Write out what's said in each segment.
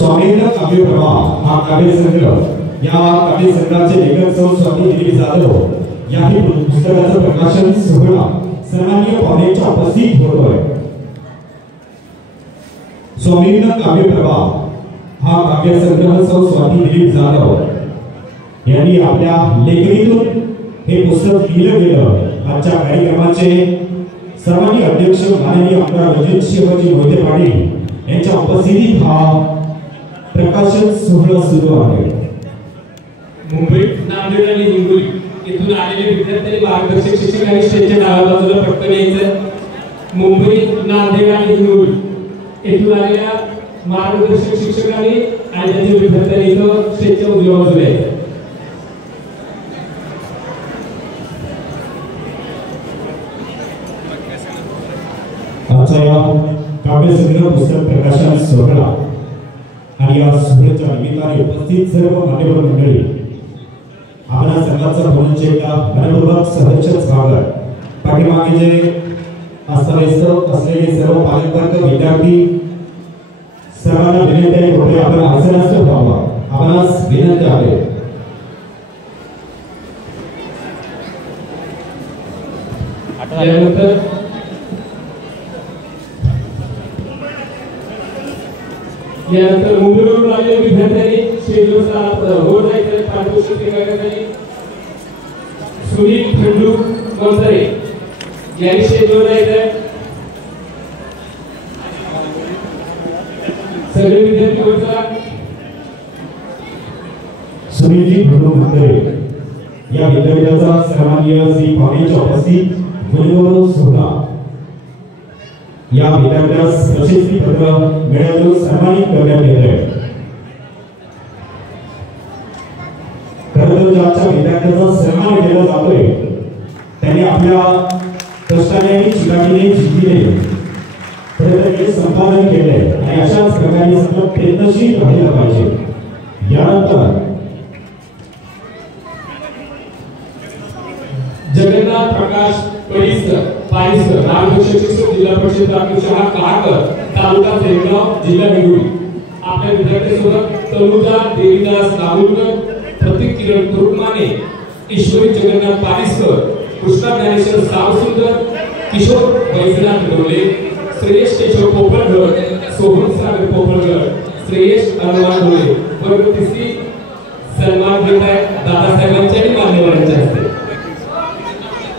स्वामींद्र काव्य प्रवाह हा काव्यसंग्रह या काव्यसंग्रहाचे लेखक सौ स्वामी दिलीप जाधव या पुस्तकाचं प्रकाशन सोहळा सन्माननीय पाहुण्यांच्या उपस्थित होतोय। स्वामींद्र काव्य प्रवाह हा काव्यसंग्रह सौ स्वामी दिलीप जाधव यांनी आपल्या लेखणीतून हे पुस्तक लिहिलं गेलं। आजच्या कार्यक्रमाचे सर्वांनी अध्यक्ष माननीय आमदार रणजित सिंहजी मोहिते पाटील यांच्या उपस्थितीत हा प्रकाशन सोहळा सुरू आहे। मुंबई नांदेड आणि हिंगोली इथून आलेले विद्यार्थी मार्गदर्शक शिक्षक आणि स्टेजच्या नावाबाजूला पटकन यायचं। मुंबई नांदेड आणि हिंगोली इथून आलेल्या मार्गदर्शक शिक्षकांनी आणि त्यांच्या विद्यार्थ्यांनी इथं स्टेजच्या उजव्या बाजूला यायचं। आजच्या या काव्यसंग्रह पुस्तक प्रकाशन सोहळा आणि या सोहळ्याच्या निमित्ताने उपस्थित सर्व मान्यवर मंडळी आपल्या सर्वांचं पुनश्च एकदा मनपूर्वक सहर्ष स्वागत। पाठीमागे जे असलेले सर्व पालकवर्ग विद्यार्थी सर्वांना विनंती आहे की आपण आसनास्थ व्हावं। आपणास विनंती आहे। यानंतर मुंबईवरून आलेले विद्यार्थ्यांनी स्टेजवर होत जायचं। पारितोषिक देण्याकरता सुनील खंडू वंजारे यांनी स्टेजवर जायचं। सगळे विद्यार्थी वरचा सुनीलजी खंडू वंजारे या विद्यापीठाचा सन्माननीय श्री पाहुण्यांच्या उपस्थित गुणगौरव सोहळा या विद्यार्थ्यास प्रशस्ती पत्र मिळवून सन्मानित करण्यात येत आहे। खरं ज्यांच्या विद्यार्थ्याचा सन्मान केला जातोय त्यांनी आपल्या कष्टाने आणि चिकाटीने जिंकले प्रयत्न संपादन केले आणि अशाच प्रकारे सतत प्रयत्नशील राहिलं पाहिजे। यानंतर जगन्नाथ प्रकाश पारिसकर मार्गदर्शक शिक्षक जिल्हा परिषद प्राथमिक शाळा कहाकर तालुका सेनगाव जिल्हा हिंगोली आपल्या विद्यार्थ्यांसोबत तनुजा देवीदास नागुलकर प्रतीक किरण तुरुमाने ईश्वरी जगन्नाथ पारिसकर कृष्णा ज्ञानेश्वर सावसुंदर किशोर वैजनाथ डोले श्रेयश केशव पोपळकर सोहन सागर पोपळकर श्रेयश अरविंद डोले वर्ग तिसरी सन्मान देत आहे दादासाहेबांच्या आणि मान्यवरांच्या हस्ते।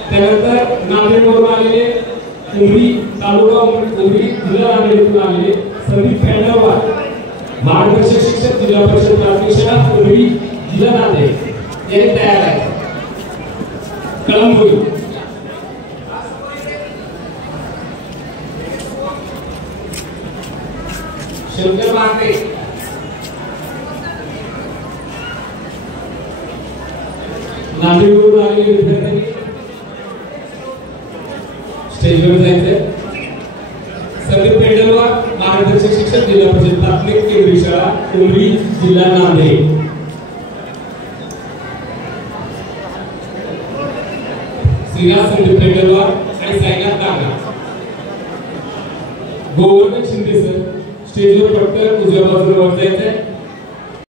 त्यानंतर नांदेडवरून आलेले उमरी तालुका उमरी जिल्हा नांदेडवरून आलेले संदीप पेंडरवार मार्गदर्शक शिक्षक जिल्हा परिषद प्राथमिक शाळा उमरी जिल्हा नांदेड यांनी तयार आहे। कळंबोई शंकर माटे नांदेडवरून आलेले विद्यार्थी स्टेजवर जायचंय। संदीप पेंडलवार मार्गदर्शक शिक्षक जिल्हा परिषद प्राथमिक केंद्रीय शाळा उमरी जिल्हा नांदेड। श्रीनाथ संदीप पेंडलवार आणि साईनाथ नागरा गोवर्धन शिंदे सर स्टेजवर पटकन उजव्या बाजूला वर जायचंय।